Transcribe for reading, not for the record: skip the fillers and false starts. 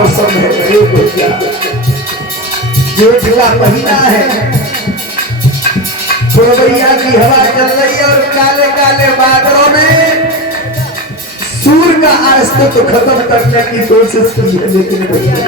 मौसम है मेरे भैया, जेठ का महीना है, पुरवैया की हवा चल रही है और काले काले बादलों ने सूर्य का अस्तित्व खत्म करने की कोशिश की है। लेकिन भैया